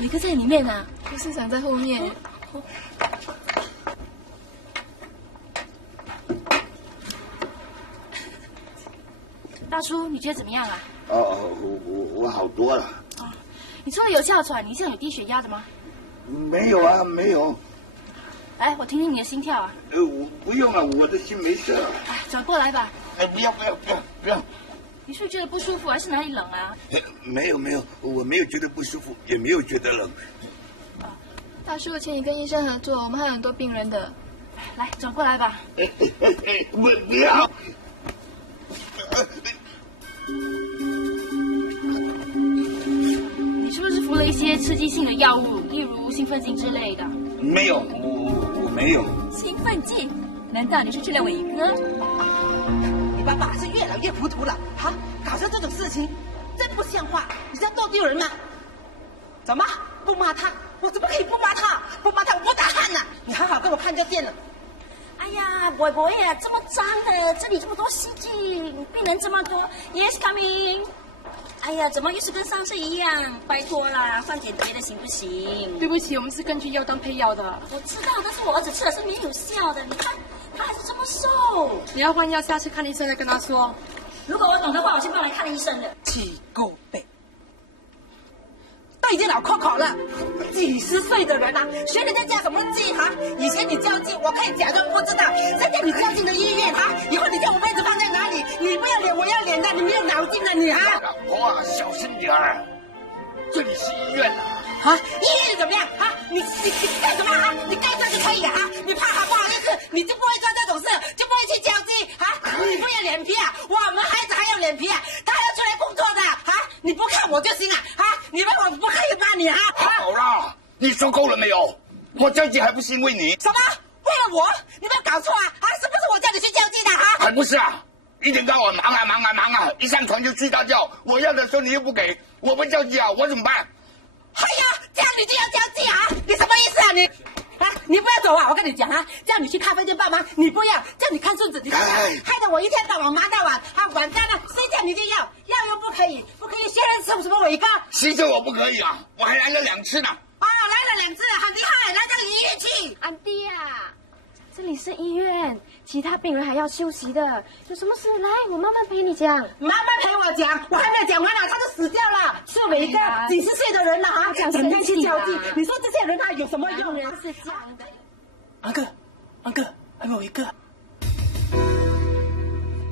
伟哥在里面呢，护士长在后面。大叔，你觉得怎么样啊？我好多了。哦，你除了有哮喘，你这样有低血压的吗？没有啊，没有。来，我听听你的心跳啊。我不用了，我的心没事。哎，转过来吧。不要。你是觉得不舒服，还是哪里冷啊？没有，我没有觉得不舒服，也没有觉得冷。大叔，请你跟医生合作，我们还有很多病人的。来，转过来吧。不要。你是不是服了一些刺激性的药物，例如兴奋剂之类的？没有，我没有。兴奋剂？难道你是治疗伟哥？你爸爸还是越来越糊涂了啊！搞成这种事情，真不像话！你这样逗丢人吗？怎么不骂他？我怎么可以不骂他？不骂他，我不打鼾呢！你好好跟我看就见了。哎呀，伯伯呀，这么脏的，这里这么多细菌，病人这么多。Yes, coming。哎呀，怎么又是跟上次一样？拜托啦，换点别的行不行？对不起，我们是根据药单配药的。我知道，但是我儿子吃了是没有效的。你看，他还是这么瘦。你要换药，下次看医生再跟他说。如果我懂的话，我去帮来看医生的。气够背。都已经老扣口了，几十岁的人啊，学人家叫什么技哈？以前你较劲，我可以假装不知道；现在你较劲的医院哈，以后你叫我位置放在哪里？你不要脸，我要脸的，你没有脑筋的你哈！老婆，小心点儿，这里是医院呐。啊，医院怎么样啊？你干什么啊？你该做就可以啊！你怕他不好意思，你就不会做这种事，就不会去较劲啊！你不要脸皮啊！我们孩子还有脸皮啊！他要出来工作的啊！你不看我就行了啊！你们我不可以骂你啊！好了，你说够了没有？我较劲还不是因为你？什么？为了我？你没有搞错啊！啊，是不是我叫你去较劲的啊？还不是啊！一天到晚忙啊！一上床就睡大觉，我要的时候你又不给，我不较劲啊，我怎么办？哎呀，这样你就要较劲啊！你什么意思啊你？啊，你不要走啊！我跟你讲啊，叫你去咖啡店帮忙，你不要；叫你看孙子，你不要，害得我一天到晚忙到晚，啊，晚上呢睡觉你就要又不可以，不可以学人吃什么伟哥？其实我不可以啊，我还来了2次呢。啊，来了2次，好厉害，来到医院去。安迪啊，这里是医院，其他病人还要休息的，有什么事来，我慢慢陪你讲。慢慢陪我讲，我还没有讲完呢，他就死掉了，是伟哥，几十岁的人了啊，整天去较劲，你说这些人他有什么用啊？是这样的。安哥，还没有一个。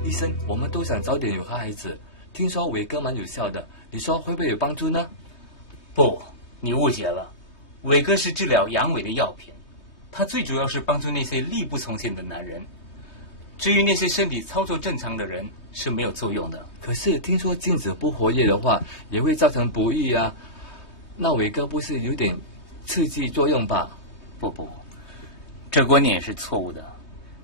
医生，我们都想早点有孩子，听说伟哥蛮有效的，你说会不会有帮助呢？不，你误解了，伟哥是治疗阳痿的药品，它最主要是帮助那些力不从心的男人，至于那些身体操作正常的人是没有作用的。可是听说精子不活跃的话，也会造成不育啊，那伟哥不是有点刺激作用吧？不，这观念也是错误的。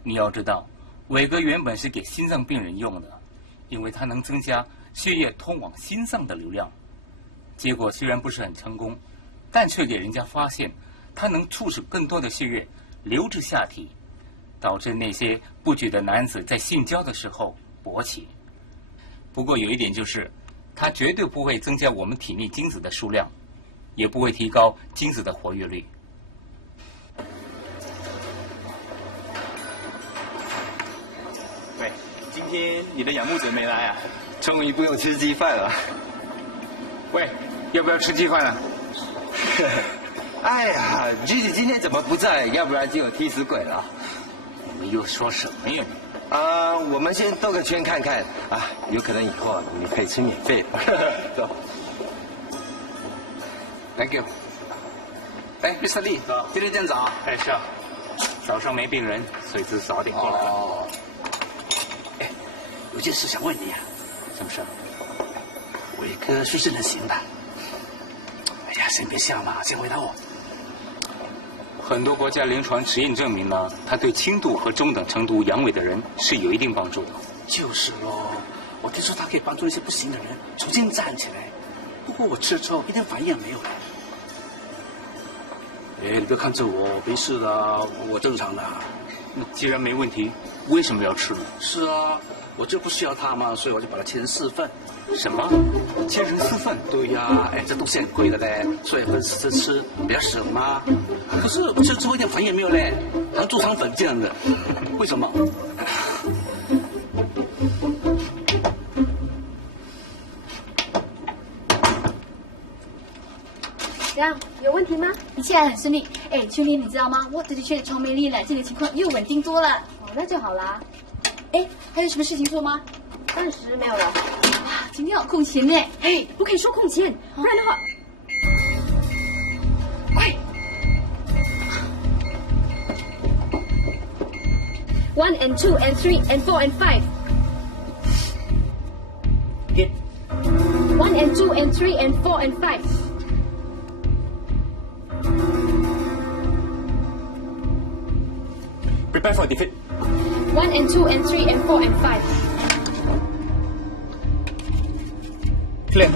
你要知道，伟哥原本是给心脏病人用的，因为它能增加血液通往心脏的流量。结果虽然不是很成功，但却给人家发现它能促使更多的血液流至下体，导致那些不举的男子在性交的时候勃起。不过有一点就是，它绝对不会增加我们体内精子的数量，也不会提高精子的活跃率。喂，今天你的仰慕者没来啊？终于不用吃鸡饭了。喂，要不要吃鸡饭啊？哎呀，橘子今天怎么不在？要不然就有替死鬼了。你又说什么呀你？我们先兜个圈看看啊，有可能以后你可以吃免费的。走。Thank you。哎，Mr. Lee，今天这样早？哎，是啊，早上没病人，所以就早点过来。哦。哎，有件事想问你啊。什么事？伟哥是真的行吧？哎呀，先别笑嘛，先回答我。很多国家临床实验证明呢，它对轻度和中等程度阳痿的人是有一定帮助的。就是咯，我听说它可以帮助那些不行的人重新站起来。不过我吃了之后一点反应也没有了。哎，你不要看着我，没事的，我正常的。那既然没问题，为什么要吃呢？是啊，我就不需要它嘛，所以我就把它切成4份。什么？切成4份？对呀，哎，这东西很贵的嘞，所以分4次吃，比较省嘛。可是我吃之后一点反应也没有嘞，好像猪肠粉这样的，为什么？怎样？有问题吗？一切很顺利。哎，秋玲，你知道吗？我的确超美丽了，这个情况又稳定多了。哦，那就好啦。哎，还有什么事情做吗？暂时没有了。哇，今天有空闲呢。哎，不可以说空闲，不然的话，快！1 and 2 and 3 and 4 and 5. Hit. 1 and 2 and 3 and 4 and 5. Prepare for defeat. 1 and 2 and 3 and 4 and 5. Clear.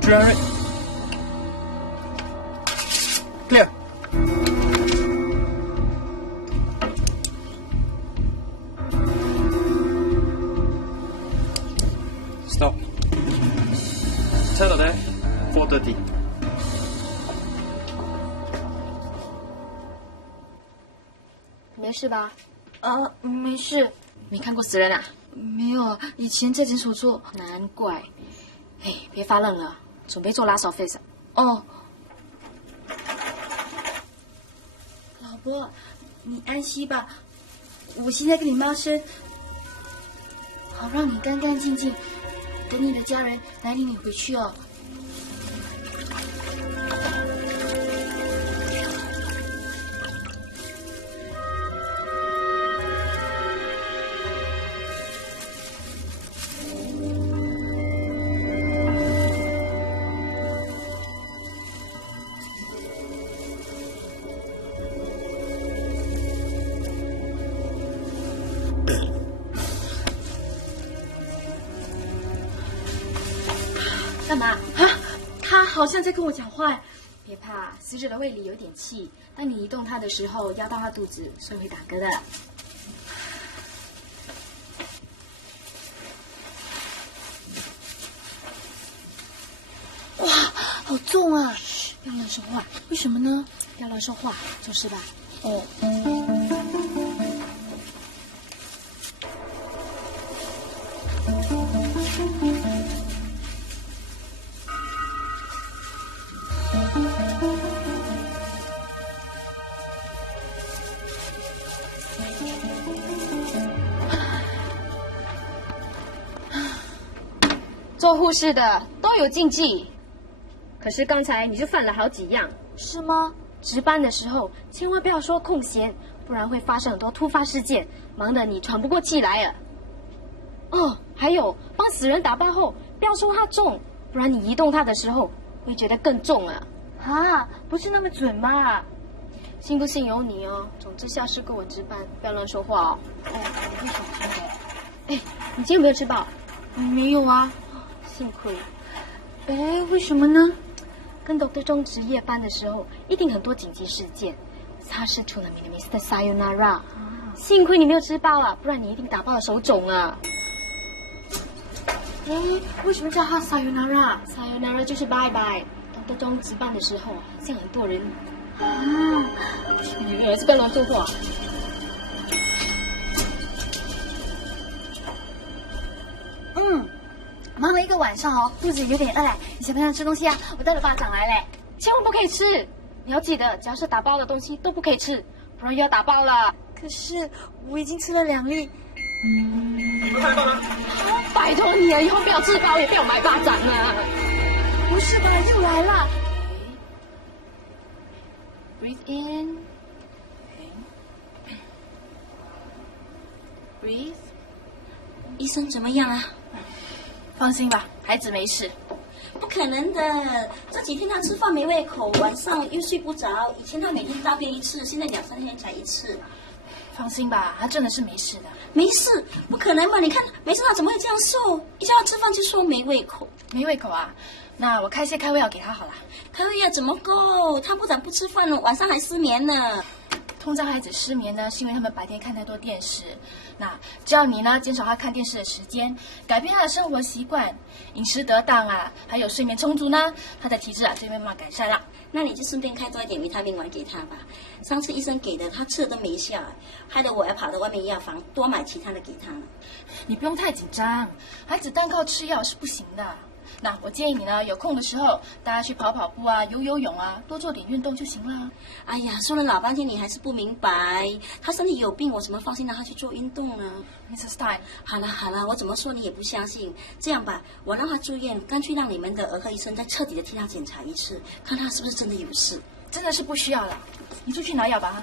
300. Clear. Stop. Saturday, 4:30. 没事吧？没事。没看过死人啊？没有，以前在诊所做。难怪。哎，别发愣了，准备做 last office。哦，老婆，你安息吧，我现在跟你妈生，好让你干干净净，等你的家人来领你回去哦。干嘛？啊，他好像在跟我讲话。别怕，死者的胃里有点气，当你移动它的时候，压到他肚子，所以会打嗝的。哇，好重啊！不要乱说话。为什么呢？不要乱说话，就是吧。哦。做护士的都有禁忌，可是刚才你就犯了好几样。是吗？值班的时候千万不要说空闲，不然会发生很多突发事件，忙得你喘不过气来了。哦，还有帮死人打包后不要说他重，不然你移动他的时候会觉得更重啊。啊，不是那么准嘛。信不信由你哦。总之下次跟我值班不要乱说话哦。哦，我会小心的。哎，你今天有没有吃饱？没有啊。幸亏。哎，为什么呢？跟 Dr. 钟值夜班的时候，一定很多紧急事件。他是出了名的 Mr. Sayonara。幸亏你没有吃饱啊，不然你一定打爆了手肿啊。哎，为什么叫他 Sayonara？Sayonara 就是拜拜。Dr. 钟值班的时候啊，像很多人。啊，你还是不要乱说话。忙了一个晚上哦，肚子有点饿嘞。你想不想吃东西啊？我带了巴掌来嘞。千万不可以吃，你要记得，只要是打包的东西都不可以吃，不然又要打包了。可是我已经吃了2粒。你们看到了？拜托你啊，以后不要吃包，也不要买巴掌啊！不是吧？又来了。Breathe in. Breathe. 医生怎么样啊？放心吧，孩子没事。不可能的，这几天他吃饭没胃口，晚上又睡不着。以前他每天大便1次，现在2-3天才1次。放心吧，他真的是没事的。没事，不可能嘛？你看，每次他怎么会这样瘦？一叫他吃饭就说没胃口。没胃口啊？那我开些开胃药给他好了。开胃药怎么够？他不但不吃饭了，晚上还失眠呢。通常孩子失眠呢，是因为他们白天看太多电视。那只要你呢减少他看电视的时间，改变他的生活习惯，饮食得当啊，还有睡眠充足呢，他的体质啊就会慢慢改善了。那你就顺便开多一点维他命丸给他吧。上次医生给的，他吃的都没效，害得我要跑到外面药房多买其他的给他了。你不用太紧张，孩子单靠吃药是不行的。那我建议你呢，有空的时候大家去跑跑步啊，游泳啊，多做点运动就行了。哎呀，说了老半天，你还是不明白。他身体有病，我怎么放心让他去做运动呢 ？Mrs. Stein， 好了，我怎么说你也不相信。这样吧，我让他住院，干脆让你们的儿科医生再彻底的替他检查一次，看他是不是真的有事。真的是不需要了，你出去拿药吧。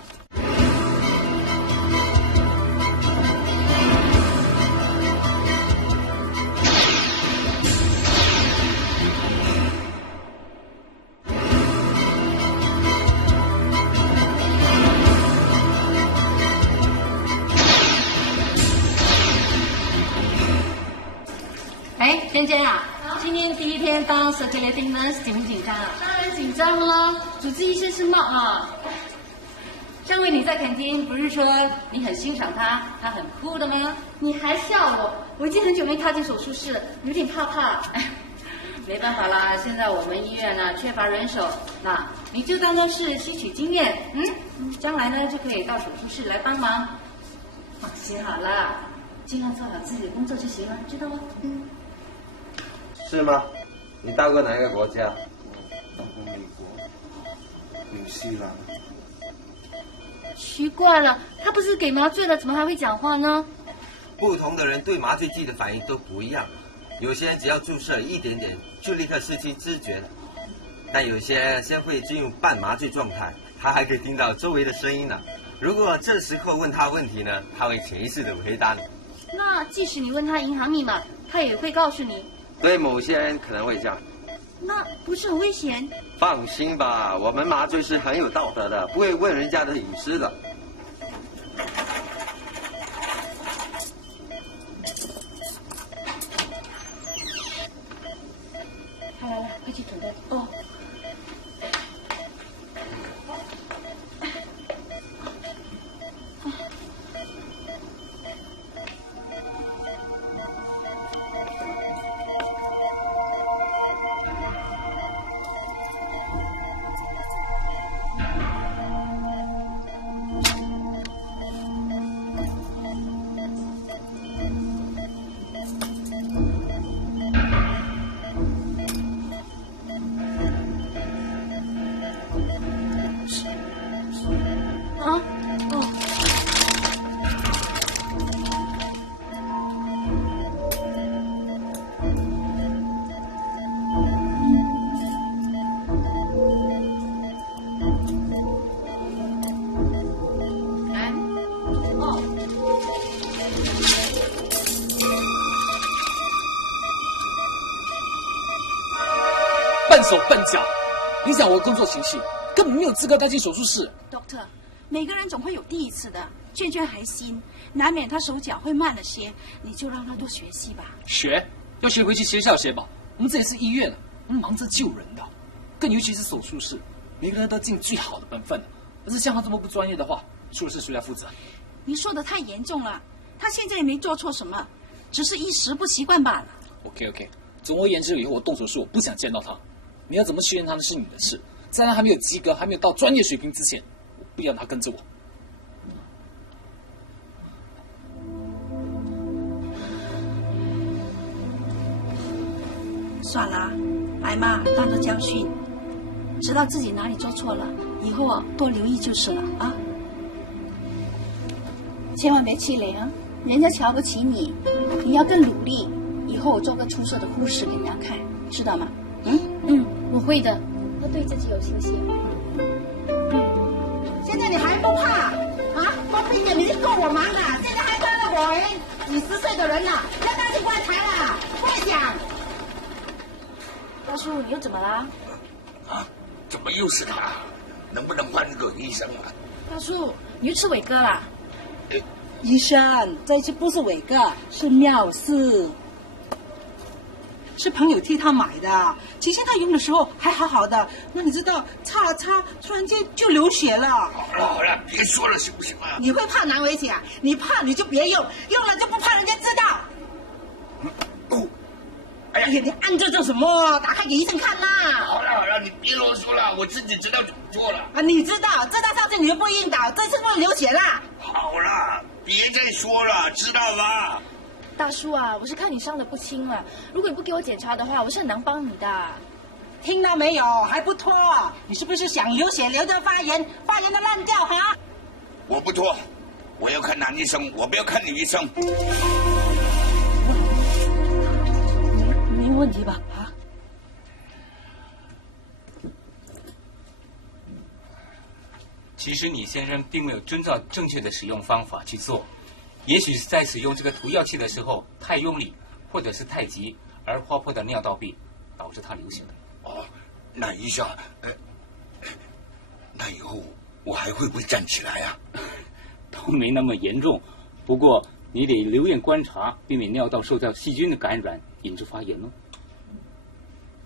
芊芊啊，今天第一天当 circulating nurse 紧不紧张啊？当然紧张了，主治医生是骂啊。上回你在垦丁不是说你很欣赏他，他很酷的吗？你还笑我已经很久没踏进手术室了，有点怕怕。没办法啦，现在我们医院呢缺乏人手，那你就当做是吸取经验，将来呢就可以到手术室来帮忙。放心好了，尽量做好自己的工作就行了，知道吗？是吗？你到过哪一个国家？到过美国、纽西兰。奇怪了，他不是给麻醉了，怎么还会讲话呢？不同的人对麻醉剂的反应都不一样，有些人只要注射一点点就立刻失去知觉了，但有些人先会进入半麻醉状态，他还可以听到周围的声音呢。如果这时候问他问题呢，他会潜意识的回答你。那即使你问他银行密码，他也会告诉你。对某些人可能会这样。那不是很危险？放心吧，我们麻醉是很有道德的，不会问人家的隐私的。来，快去准备哦。笨手笨脚，影响我的工作情绪，根本没有资格带进手术室。Doctor， 每个人总会有第一次的，娟娟还新，难免她手脚会慢了些，你就让她多学习吧。学要学回去学校学吧，我们这里是医院，我们忙着救人的，更尤其是手术室，每个人都尽最好的本分。要是像他这么不专业的话，出了事谁来负责？你说的太严重了，他现在也没做错什么，只是一时不习惯罢了。OK， 总而言之，以后我动手术，我不想见到他。你要怎么训练他那是你的事，在他还没有及格、还没有到专业水平之前，我不要他跟着我。算了，来嘛，当做教训，知道自己哪里做错了，以后啊多留意就是了啊。千万别气馁啊，人家瞧不起你，你要更努力，以后我做个出色的护士给人家看，知道吗？我会的，要对自己有信心。现在你还不怕啊？多拼点，你就够我忙的。现在还当了我几十岁的人了，要当去棺材了，不会想。大叔，你又怎么啦？啊？怎么又是他？能不能换个医生啊？大叔，你又吃伟哥啦？医生，这次不是伟哥，是妙事。是朋友替他买的。起先他用的时候还好好的，那你知道擦了擦，突然间就流血了。好了，别说了，行不行啊？你会怕难为情啊？你怕你就别用，用了就不怕人家知道。哎呀，你按着做什么？打开给医生看啦！好了，你别啰嗦了，我自己知道怎么做了。啊，你知道上次你就不会晕倒，这次会流血啦。好了，别再说了，知道吗？大叔啊，我是看你伤得不轻了，如果你不给我检查的话，我是很难帮你的。听到没有？还不脱？你是不是想流血流着发炎，发炎的烂掉哈？我不脱，我要看男医生，我不要看女医生。没问题吧？啊？其实你先生并没有遵照正确的使用方法去做，也许是在使用这个涂药器的时候太用力，或者是太急，而划破的尿道壁，导致他流血的。哦，那医生，那以后我还会不会站起来啊？都没那么严重，不过你得留院观察，避免尿道受到细菌的感染，引致发炎哦。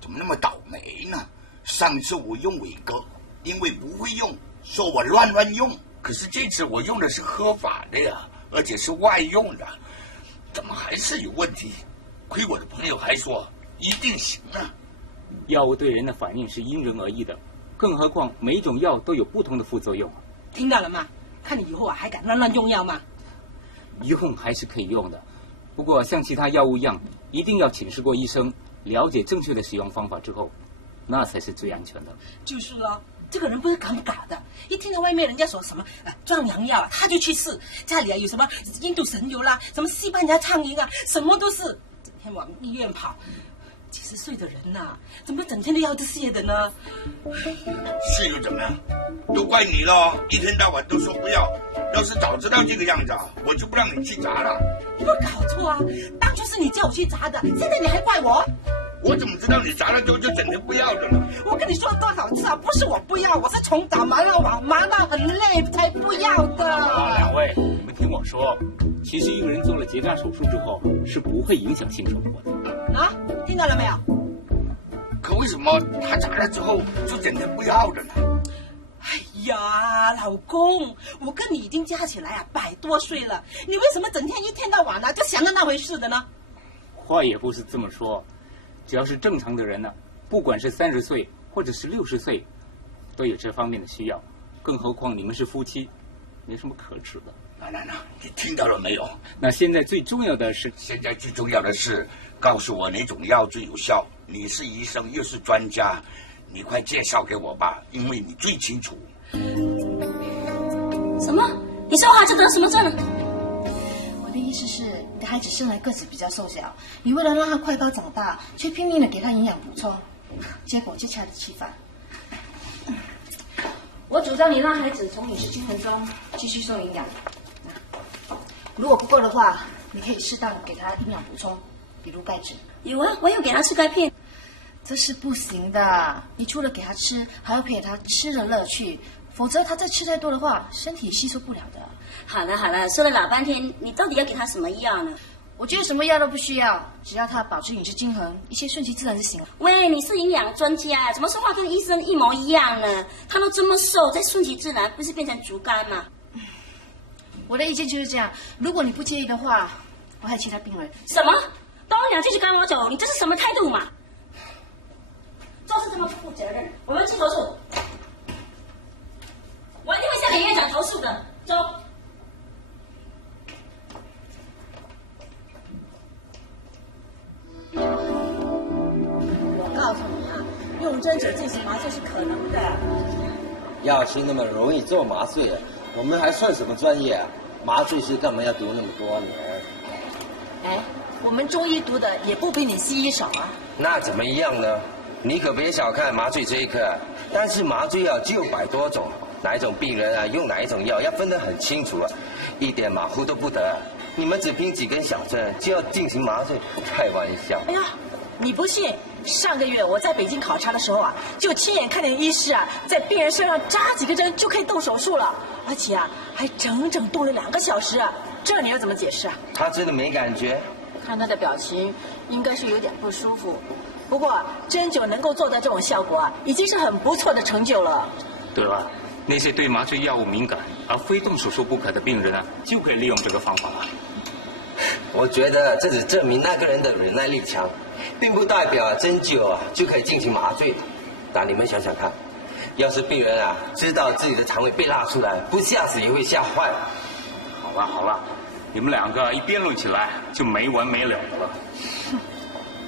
怎么那么倒霉呢？上次我用伟哥，因为不会用，说我乱用，可是这次我用的是合法的呀，而且是外用的，怎么还是有问题？亏我的朋友还说一定行啊！药物对人的反应是因人而异的，更何况每一种药都有不同的副作用。听到了吗？看你以后还敢乱用药吗？用还是可以用的，不过像其他药物一样，一定要请示过医生，了解正确的使用方法之后，那才是最安全的。就是咯，这个人不是敢不敢的，一听到外面人家说什么壮阳药，他就去试。家里有什么印度神油啦，什么西班牙苍蝇啊，什么都是，整天往医院跑。70岁的人呐，怎么整天都要这些的呢？是又怎么样？都怪你了，一天到晚都说不要。要是早知道这个样子，我就不让你去砸了。你有搞错啊！当初是你叫我去砸的，现在你还怪我？我怎么知道你砸了之后就整天不要的呢？我跟你说了多少次啊！不是我不要，我是从早忙到晚，忙到很累才不要的。两位，你们听我说，其实一个人做了结扎手术之后，是不会影响性生活的。啊，听到了没有？可为什么他砸了之后就整天不要的呢？哎呀，老公，我跟你已经加起来100多岁了，你为什么整天一天到晚就想着那回事的呢？话也不是这么说，只要是正常的人呢，不管是30岁或者是60岁，都有这方面的需要，更何况你们是夫妻，没什么可耻的。那，你听到了没有？那现在最重要的是，告诉我哪种药最有效。你是医生又是专家，你快介绍给我吧，因为你最清楚。什么？你说孩子得什么症？我的意思是，你的孩子生来个子比较瘦小，你为了让他快高长大，却拼命的给他营养补充，结果就恰得其反。我主张你让孩子从饮食均衡中继续受营养，如果不够的话，你可以适当的给他营养补充，比如钙质。有啊，我有给他吃钙片。这是不行的，你除了给他吃，还要培养他吃的乐趣，否则他再吃太多的话，身体吸收不了的。好了，说了老半天，你到底要给他什么药呢？我觉得什么药都不需要，只要他保持饮食均衡，一切顺其自然就行了。喂，你是营养专家，怎么说话跟医生一模一样呢？他都这么瘦，再顺其自然，不是变成竹竿吗？我的意见就是这样，如果你不介意的话，我还有其他病人。什么？东两句就赶我走，你这是什么态度嘛？做事这么不负责任，我们去投诉。我一定会向李院长投诉的。走。我告诉你啊，用针灸进行麻醉是可能的。药师那么容易做麻醉，我们还算什么专业啊？麻醉师干嘛要读那么多年？哎，我们中医读的也不比你西医少啊。那怎么样呢？你可别小看麻醉这一科，但是麻醉药就100多种，哪一种病人用哪一种药要分得很清楚一点马虎都不得。你们只凭几根小针就要进行麻醉，开玩笑。哎呀，你不信？上个月我在北京考察的时候就亲眼看见医师在病人身上扎几个针就可以动手术了，而且还整整动了2个小时这你要怎么解释啊？他真的没感觉？看他的表情，应该是有点不舒服。不过针灸能够做到这种效果啊，已经是很不错的成就了。对了，那些对麻醉药物敏感而非动手术不可的病人啊，就可以利用这个方法了。我觉得这只证明那个人的忍耐力强，并不代表针灸啊就可以进行麻醉。但你们想想看，要是病人啊知道自己的肠胃被拉出来，不吓死也会吓坏。好了，你们两个一辩论起来就没完没了的了。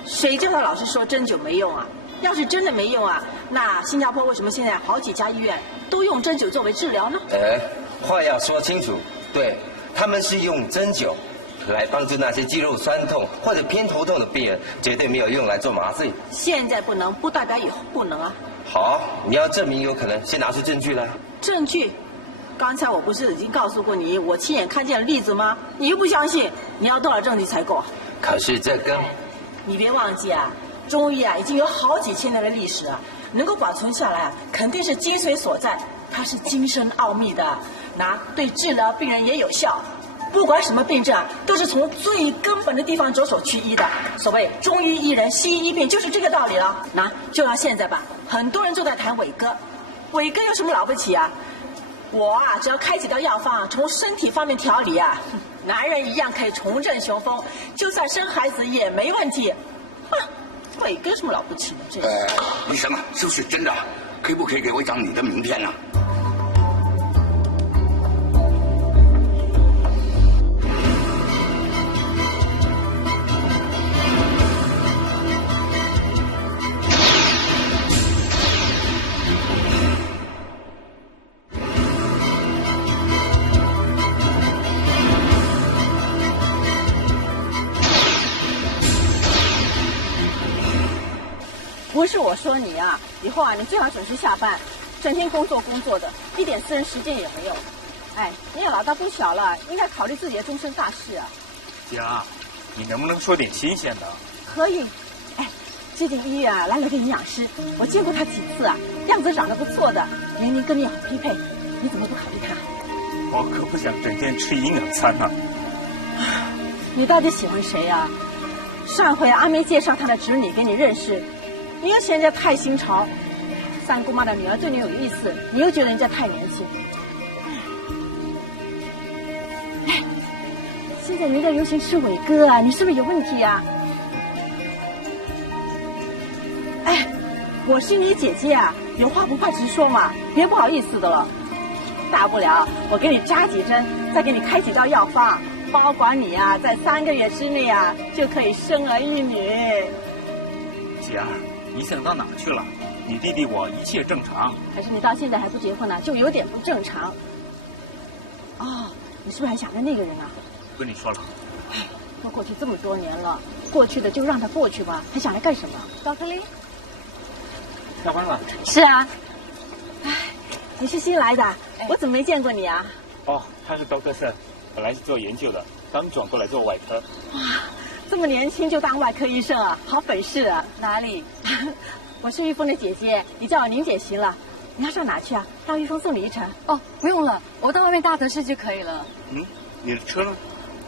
谁叫他老是说针灸没用啊？要是真的没用啊，那新加坡为什么现在好几家医院都用针灸作为治疗呢？话要说清楚，对，他们是用针灸来帮助那些肌肉酸痛或者偏头痛的病人，绝对没有用来做麻醉。现在不能，不代表以后不能啊。好，你要证明有可能，先拿出证据来。证据？刚才我不是已经告诉过你，我亲眼看见了例子吗？你又不相信，你要多少证据才够？可是这跟……你别忘记啊，中医啊已经有好几千年的历史啊，能够保存下来啊，肯定是精髓所在，它是精深奥秘的，对治疗病人也有效。不管什么病症啊，都是从最根本的地方着手去医的。所谓中医医人，西医医病，就是这个道理了。就像现在吧，很多人都在谈伟哥，伟哥有什么了不起啊？我啊，只要开几道药方，从身体方面调理啊，男人一样可以重振雄风，就算生孩子也没问题。伟哥有什么了不起的？这医生啊，是不是真的？可不可以给我一张你的名片啊？不是我说你啊，以后啊，你最好准时下班，整天工作的，一点私人时间也没有。你也老大不小了，应该考虑自己的终身大事啊。姐，你能不能说点新鲜的？可以。最近医院啊来了个营养师，我见过他几次啊，样子长得不错的，年龄跟你好匹配，你怎么不考虑他？我可不想整天吃营养餐啊。你到底喜欢谁啊？上回阿妹介绍她的侄女给你认识，你又嫌人家太新潮，三姑妈的女儿对你有意思，你又觉得人家太年轻。现在人家流行吃伟哥啊，你是不是有问题啊？我是你姐姐啊，有话不怕直说嘛，别不好意思的了。大不了我给你扎几针，再给你开几道药方，保管你啊，在3个月之内啊就可以生儿育女。姐儿，你想到哪去了？你弟弟我一切正常。还是你到现在还不结婚呢，就有点不正常。你是不是还想着那个人啊？不跟你说了。都过去这么多年了，过去的就让它过去吧，还想来干什么？Dr. Lee， 下班了。是啊。你是新来的，我怎么没见过你啊？他是 Dr. Sir， 本来是做研究的，刚转过来做外科。哇，这么年轻就当外科医生啊，好本事啊！哪里？我是玉峰的姐姐，你叫我宁姐行了。你要上哪去啊？让玉峰送你一程。不用了，我到外面搭德士就可以了。你的车呢？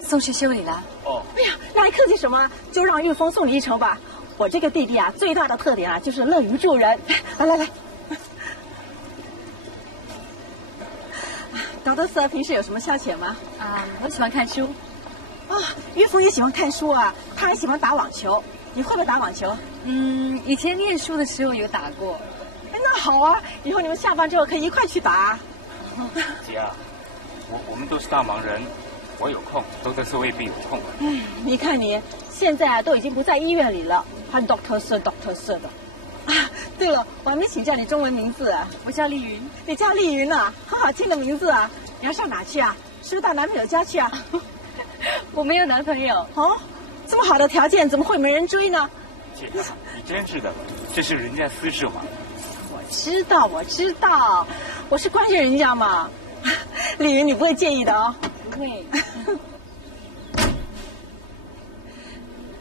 送去修理了。哎呀，那还客气什么？就让玉峰送你一程吧。我这个弟弟啊，最大的特点啊，就是乐于助人。来。Dr. Sir 平时有什么消遣吗？我喜欢看书。玉峰也喜欢看书啊，他还喜欢打网球。你会不会打网球？以前念书的时候有打过。那好啊，以后你们下班之后可以一块去打。姐啊，我们都是大忙人，我有空，Dr. Sir未必有空。你看你现在啊，都已经不在医院里了，还 Dr. Sir 的。对了，我还没请教你中文名字啊。我叫丽云。你叫丽云啊，好好听的名字啊。你要上哪去啊？是不是到男朋友家去啊？我没有男朋友。这么好的条件，怎么会没人追呢？姐，你真是的，这是人家私事嘛。我知道，我是关心人家嘛。丽云，你不会介意的哦。不会。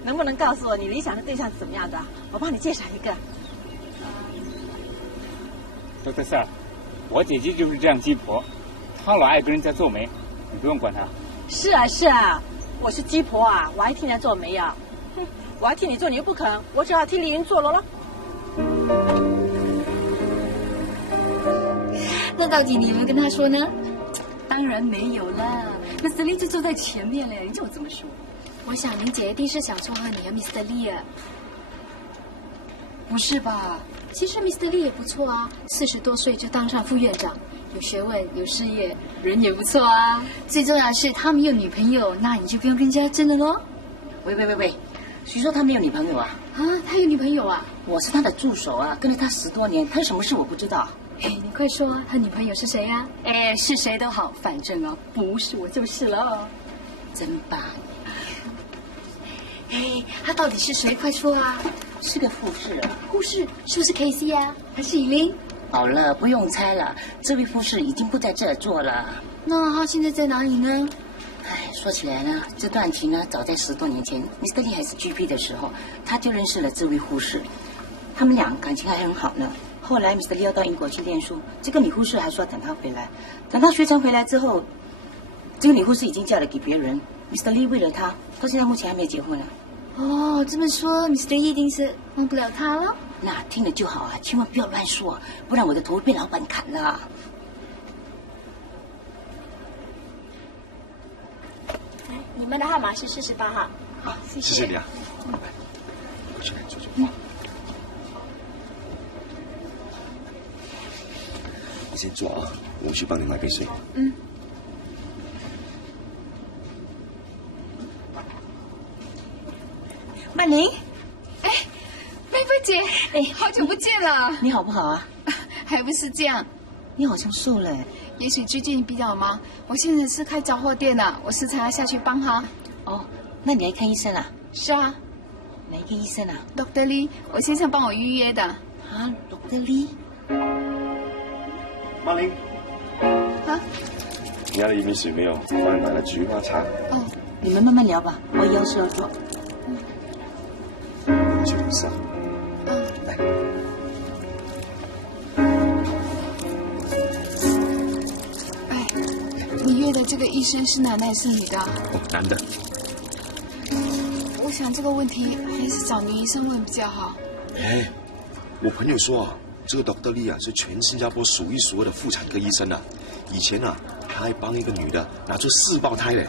能不能告诉我你理想的对象是怎么样的？我帮你介绍一个。Dr. Sir， 我姐姐就是这样鸡婆，她老爱跟人家做媒，你不用管她。是啊，我是鸡婆啊，我还替人家做媒啊。哼，我要替你做，你又不肯，我只好替丽云做了咯。那到底你有没有跟他说呢？当然没有啦，那 Mr. Lee 就坐在前面嘞，你叫我怎么说？我想林姐一定是想撮合你和 Mr. Lee 啊。不是吧？其实 Mr. Lee 也不错啊，40多岁就当上副院长，有学问，有事业，人也不错啊。最重要的是他没有女朋友，那你就不用跟人家争了咯。喂，谁说他没有女朋友啊？啊，他有女朋友啊？我是他的助手啊，跟了他10多年，他有什么事我不知道。哎，你快说，他女朋友是谁呀？哎，是谁都好，反正啊，不是我就是了。真棒！哎，他到底是谁？快说啊！是个护士啊。护士是不是 KC 呀？还是以琳？好了，不用猜了，这位护士已经不在这儿做了。那他现在在哪里呢？哎，说起来呢，这段情呢，早在10多年前，Mr. Lee 还是 GP 的时候，他就认识了这位护士，他们俩感情还很好呢。后来 Mr. Lee 要到英国去念书，这个女护士还说等他回来，等他学成回来之后，这个女护士已经嫁了给别人。Mr. Lee 为了她，到现在目前还没有结婚呢。哦，这么说 ，Mr. Lee 一定是忘不了她了。那听了就好啊，千万不要乱说，不然我的头被老板砍了。你们的号码是48号。好，谢谢你啊。过去坐。你先坐啊，我去帮你买杯水。嗯。曼玲，哎，菲菲姐，哎，好久不见了。你好不好啊？还不是这样。你好像瘦了。也许最近比较忙，我现在是开杂货店的，我时常要下去帮他。哦，那你来看医生啊？是啊。哪一个医生啊 ？Dr. Lee， 我先生帮我预约的。啊 ，Dr. Lee。曼玲。啊？你家的薏米水没有？帮你买了菊花茶。哦，你们慢慢聊吧，我有事要做。去楼上。来。哎，你约的这个医生是男的还是女的？哦，男的。我想这个问题还是找女医生问比较好。哎，我朋友说啊，这个 Dr. Lee 啊是全新加坡数一数二的妇产科医生啊。以前啊，他还帮一个女的拿出4胞胎嘞。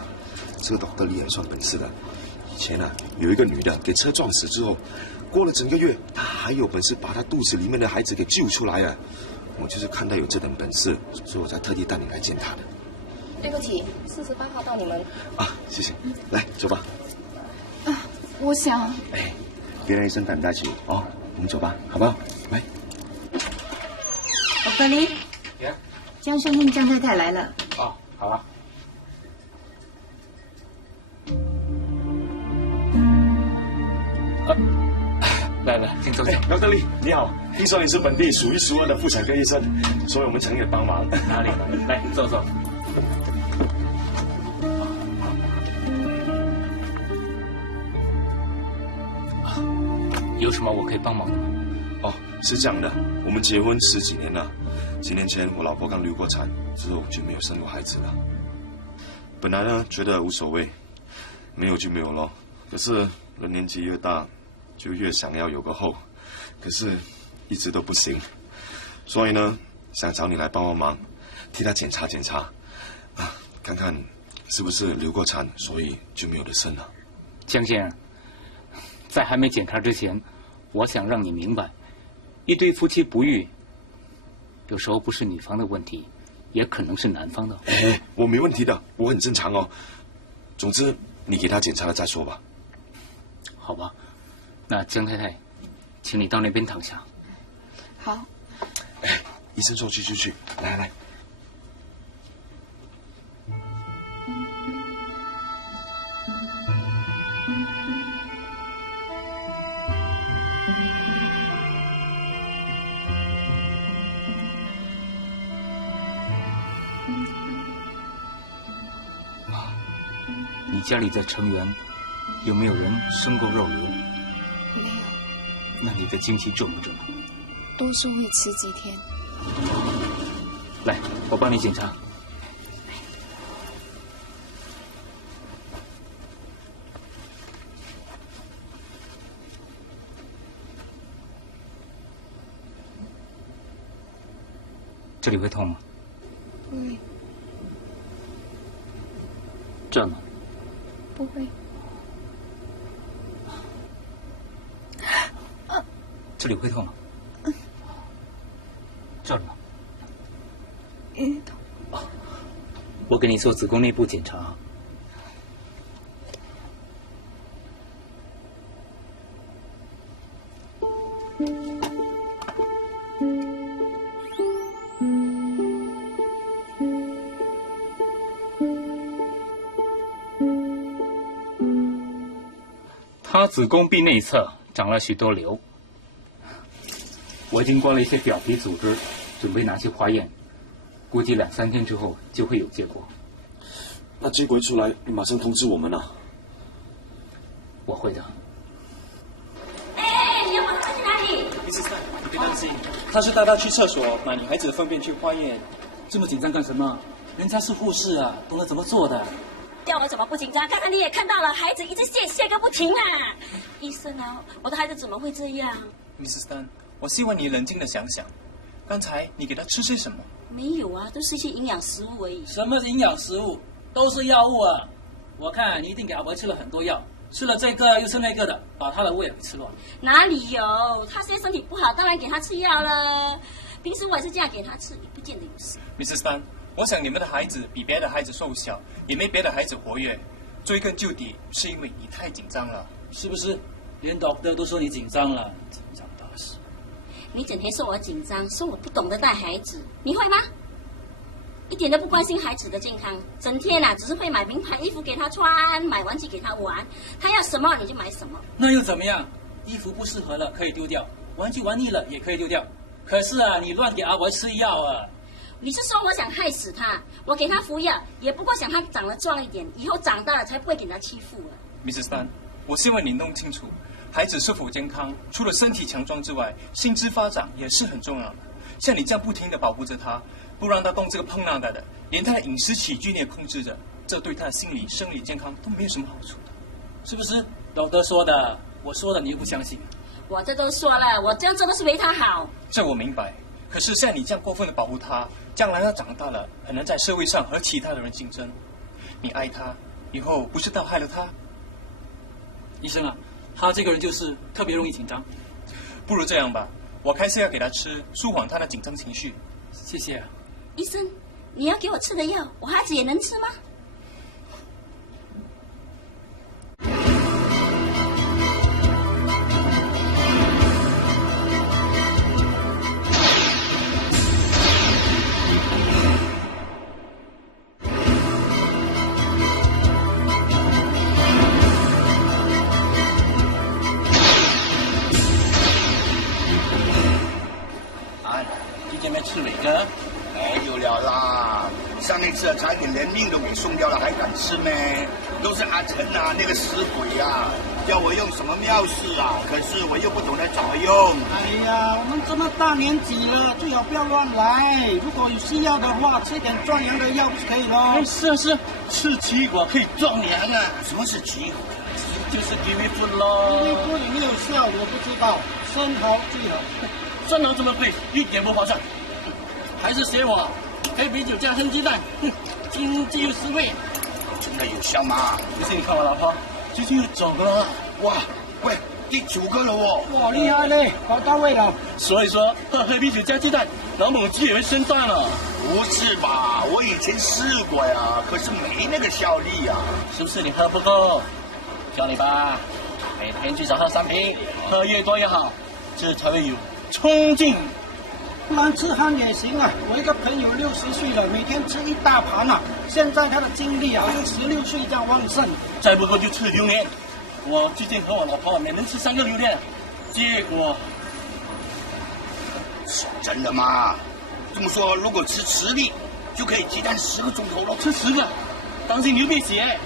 这个 Dr. Lee 还算本事的。以前啊，有一个女的给车撞死之后，过了整个月，他还有本事把她肚子里面的孩子给救出来啊！我就是看到有这等本事，所以我才特地带你来见他的。对不起，48号到你们。啊，谢谢。来，走吧。啊，我想。哎，别让医生等太久哦，我们走吧，好不好？来。Dr. Lee，江先生、江太太来了。哦，好啊。来，请坐下。Dr. Lee， 你好，听说你是本地数一数二的妇产科医生，所以我们诚意帮忙。哪里？来，坐。有什么我可以帮忙的吗？哦，是这样的，我们结婚10几年了，几年前我老婆刚流过产，之后就没有生过孩子了。本来呢觉得无所谓，没有就没有咯。可是人年纪越大，就越想要有个后，可是一直都不行。所以呢，想找你来帮忙，替他检查，啊，看看是不是流过产，所以就没有得生了。江先生，在还没检查之前，我想让你明白，一对夫妻不育，有时候不是女方的问题，也可能是男方的。哎，我没问题的，我很正常哦。总之，你给他检查了再说吧。好吧，那江太太，请你到那边躺下。好。哎，医生说去，来。你家里的成员有没有人生过肉瘤？没有。那你的经期准不准？多数会迟几天。来，我帮你检查。这里会痛吗？不会，这呢？不会。这里会痛吗？这儿呢？痛。我给你做子宫内部检查。她子宫壁内侧长了许多瘤，我已经刮了一些表皮组织，准备拿去化验，估计2、3天之后就会有结果。那结果一出来，你马上通知我们啊！我会的。哎，你要把他去哪里？你别担心，他是带他去厕所拿女孩子的粪便去化验。这么紧张干什么？人家是护士啊，懂得怎么做的。叫我怎么不紧张？刚才你也看到了，孩子一直泻个不停啊！医生啊，我的孩子怎么会这样 Mrs. Tan， 我希望你冷静的想想，刚才你给他吃些什么？没有啊，都是一些营养食物而已。什么营养食物？都是药物啊！我看你一定给阿伯吃了很多药，吃了这个又吃那个的，把他的胃也给吃乱。哪里有？他现在身体不好，当然给他吃药了。平时我也是这样给他吃，也不见得有事。Mrs. Tan， 我想你们的孩子比别的孩子瘦小，也没别的孩子活跃。追根究底，是因为你太紧张了，是不是？连 doctor 都说你紧张了，紧张大事。你整天说我紧张，说我不懂得带孩子，你会吗？一点都不关心孩子的健康，整天只是会买名牌衣服给他穿，买玩具给他玩，他要什么你就买什么。那又怎么样？衣服不适合了可以丢掉，玩具玩腻了也可以丢掉。可是你乱给阿伯吃药啊！你是说我想害死他？我给他服药，也不过想他长得壮一点，以后长大了才不会给他欺负了。Mrs. Tan， 我希望你弄清楚，孩子是否健康，除了身体强壮之外，心智发展也是很重要的。像你这样不停地保护着他，不让他动这个碰那的，连他的饮食起居你也控制着，这对他的心理、生理健康都没有什么好处的，是不是？懂得说的，我说的你又不相信。我这都说了，我这样做都是为他好。这我明白，可是像你这样过分的保护他，将来他长大了，很难在社会上和其他的人竞争。你爱他，以后不是倒害了他？医生啊，他这个人就是特别容易紧张。不如这样吧，我开始要给他吃，舒缓他的紧张情绪。谢谢啊。医生，你要给我吃的药，我孩子也能吃吗？是伟哥？没有了啦，上一次差点连命都给送掉了，还敢吃咩？都是阿成啊，那个死鬼啊，叫我用什么妙事啊？可是我又不懂得怎么用。哎呀，我们这么大年纪了，最好不要乱来。如果有需要的话，吃点壮阳的药不是可以咯？哎，是啊是啊，吃奇异果可以壮阳啊。什么是奇异果？就是吉利fruit咯。吉利fruit有没有效我不知道，生蚝最好。生蚝这么贵，一点不划算。还是学我，黑啤酒加生鸡蛋，经济又实惠。真的有效吗？不信你看我老婆，最近又走了。哇，喂，第9个了哦！哇，厉害嘞，好到位了。所以说，喝黑啤酒加鸡蛋，老母鸡也会生蛋了。不是吧？我以前试过呀，可是没那个效力呀。是不是你喝不够？教你吧，每天最少喝3瓶，喝越多越好，这才会有冲劲。不然吃憨也行啊！我一个朋友60岁了，每天吃一大盘啊，现在他的精力好像16岁这样旺盛。再不喝就吃榴莲。我最近和我老婆每人吃3个榴莲，结果是真的吗？这么说，如果吃10粒，就可以鸡蛋10个钟头了。吃10个，当心流鼻血。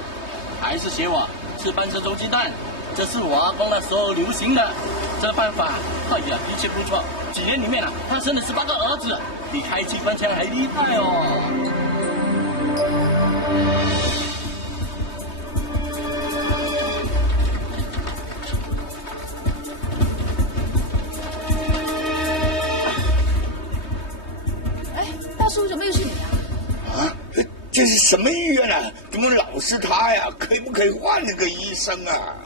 还是学我吃半只粥鸡蛋，这是我阿公那时候流行的。这办法，哎呀，的确不错。几年里面他生了18个儿子，比开机关枪还厉害哦。师傅怎么又是你啊？啊，这是什么医院啊？怎么老是他呀？可不可以换一个医生啊？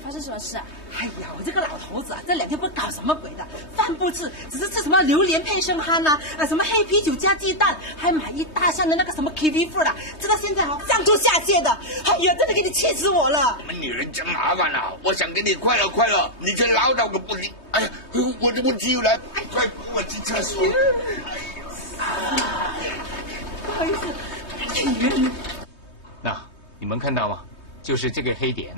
发生什么事啊？哎呀，我这个老头子啊，这2天不搞什么鬼的，饭不吃，只是吃什么榴莲配生蛤呐，什么黑啤酒加鸡蛋，还买一大箱的那个什么 kiwi fruit 啊，吃到现在上吐下泻的，哎呀，真的给你气死我了！你们女人真麻烦啊！我想跟你快乐快乐，你却唠叨个不停。哎呀，我急了，快扶我进厕所。不好意思。那你们看到吗？就是这个黑点。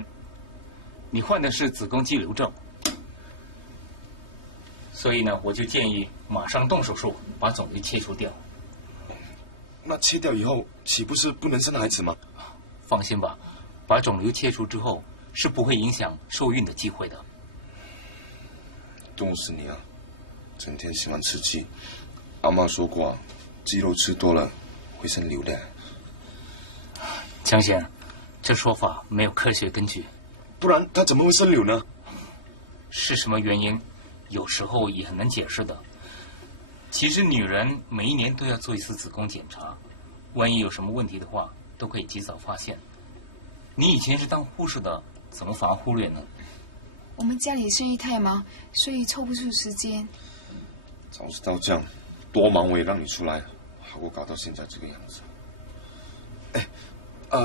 你患的是子宫肌瘤症，所以呢，我就建议马上动手术把肿瘤切除掉。那切掉以后，岂不是不能生孩子吗？放心吧，把肿瘤切除之后是不会影响受孕的机会的。冻死你啊！整天喜欢吃鸡，阿妈说过啊，鸡肉吃多了会生瘤的。强先，这说法没有科学根据。不然他怎么会生瘤呢？是什么原因？有时候也很难解释的。其实女人每1年都要做一次子宫检查，万一有什么问题的话，都可以及早发现。你以前是当护士的，怎么反而忽略呢？我们家里生意太忙，所以抽不出时间。早知道这样，多忙我也让你出来，好过搞到现在这个样子。哎，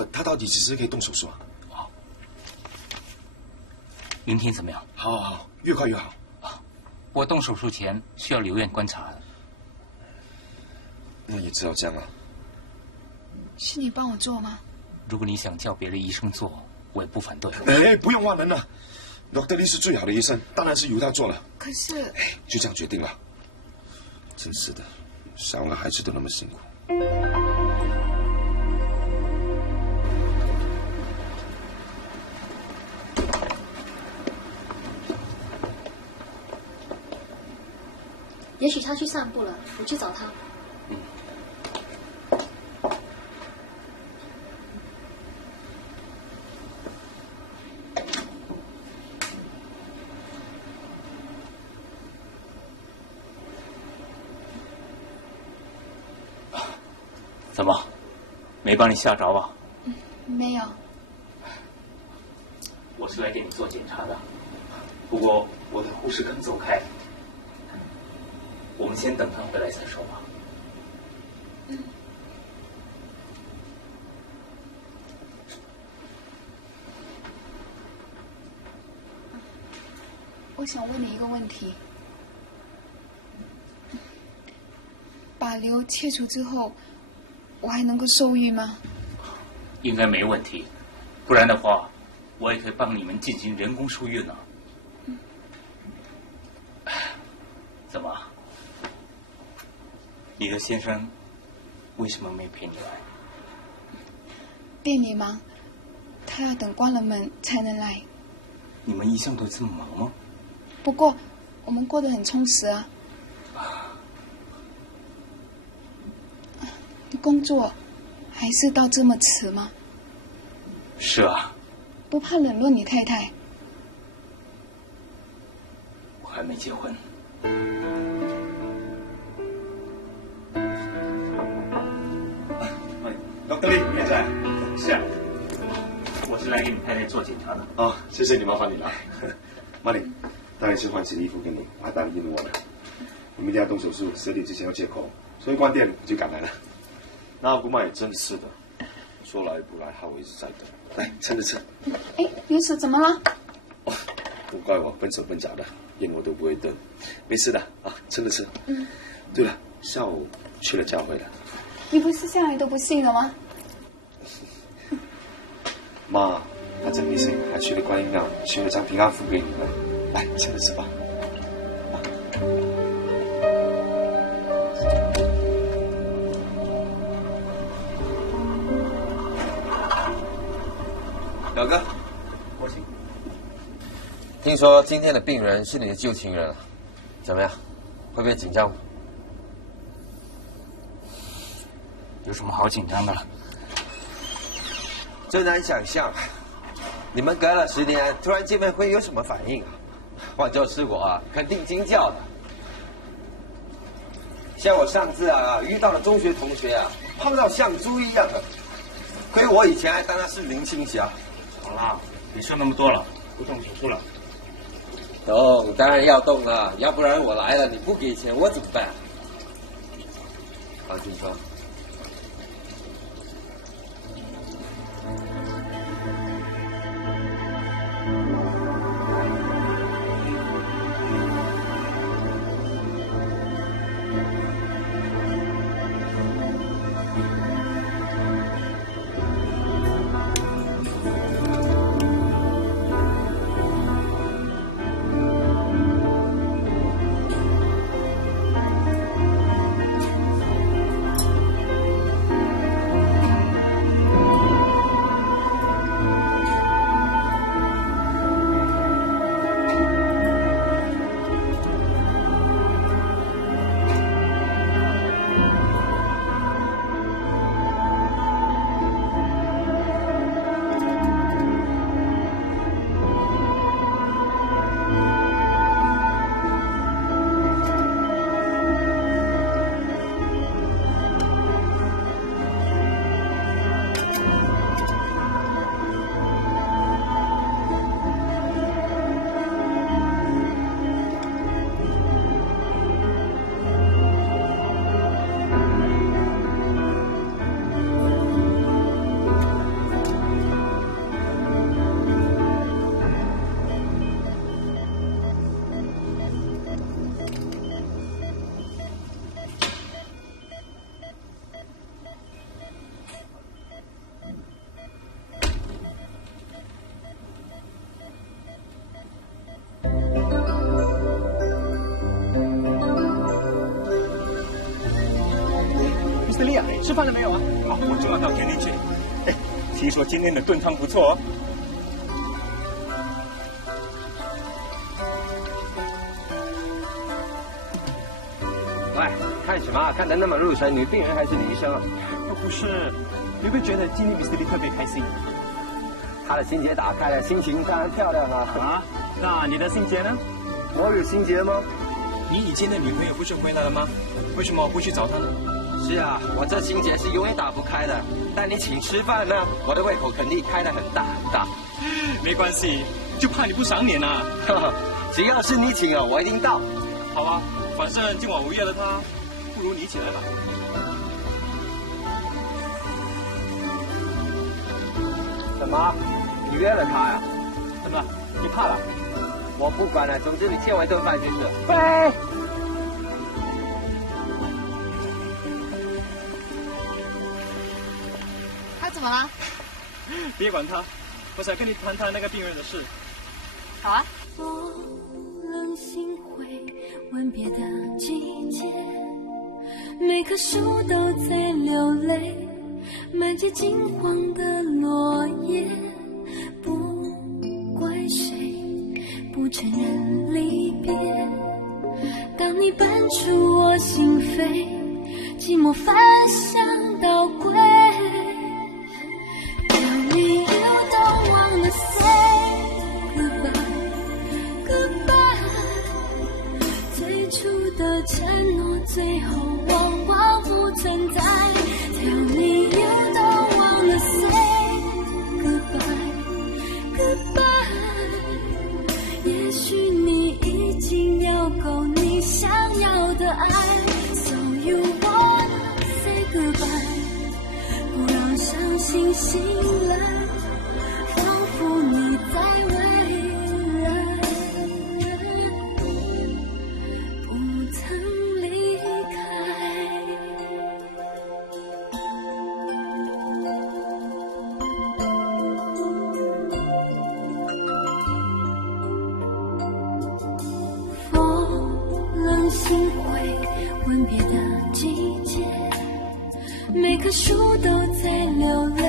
他到底几时可以动手术啊？明天怎么样？好好好，越快越好。我动手术前需要留院观察的。那也只有这样了。是你帮我做吗？如果你想叫别的医生做，我也不反对。哎，不用万能了，Dr. Lee 是最好的医生，当然是由他做了。可是，哎，就这样决定了。真是的，生个孩子都那么辛苦。也许他去散步了，我去找他。怎么，没把你吓着吧？没有。我是来给你做检查的，不过我的护士肯走开。我们先等他回来再说吧。我想问你一个问题：把瘤切除之后，我还能够受孕吗？应该没问题，不然的话，我也可以帮你们进行人工受孕呢。怎么？你的先生为什么没陪你来？店里忙，他要等关了门才能来。你们一向都这么忙吗？不过我们过得很充实啊。你工作还是到这么迟吗？是啊。不怕冷落你太太？我还没结婚。Dr. Lee， 你也在？是啊，我是来给你太太做检查的。哦，谢谢你，麻烦你了。妈咪，当然是换新衣服给你，阿丹应我了。我明天要动手术，10点之前要借口，所以关店我就赶来了。那姑妈也真是的，说来不来，害我一直在等。来，趁着吃。哎，刘叔怎么了？哦，不怪我笨手笨脚的，连我都不会炖。没事的啊，趁着吃。对了，下午去了教会了。你不是下来都不信了吗？妈，他真迷信，还去了观音庙，取了张平安符给你们。来，趁着吃吧。表哥，我请。听说今天的病人是你的旧情人啊，怎么样？会不会紧张？有什么好紧张的？真难想象，你们隔了10年突然见面会有什么反应啊？换做是我啊，肯定惊叫的。像我上次啊遇到了中学同学啊，胖到像猪一样的，亏我以前还当他是林青霞。好啦，别说那么多了，不动手术了。动，当然要动了，要不然我来了你不给钱我怎么办？放心说。斯利亚，吃饭了没有啊？好，我正要到田里去。哎，听说今天的炖汤不错哦。喂，看什么？看得那么入神，女病人还是女医生啊？不是，有没有觉得今天米斯利特别开心？她的心结打开了，心情当然漂亮啊。啊，那你的心结呢？我有心结吗？你以前的女朋友不是回来了吗？为什么不去找她呢？是啊，我这心结是永远打不开的。但你请吃饭呢，我的胃口肯定开得很大很大。没关系，就怕你不赏脸啊。只要是你请啊，我一定到。好啊，反正今晚我约了他，不如你一起来吧。什么？你约了他呀？怎么？你怕了？我不管了，总之你欠我一顿饭就是。喂。他怎么了？别管他，我想跟你谈谈那个病人的事。好啊。冷心会吻别的季节，每棵树都在流泪，满街金黄的落叶，不怪谁不承认离别。当你搬出我心扉，寂寞翻箱倒柜。Tell me you don't wanna say goodbye, goodbye。最初的承诺，最后往往不存在。Tell me you don't wanna say goodbye, goodbye。也许你已经要够你想要的爱 ，So you wanna say goodbye。不让伤心醒来，仿佛你在未来，不曾离开。风冷心会吻别的季节，每棵树都在流泪。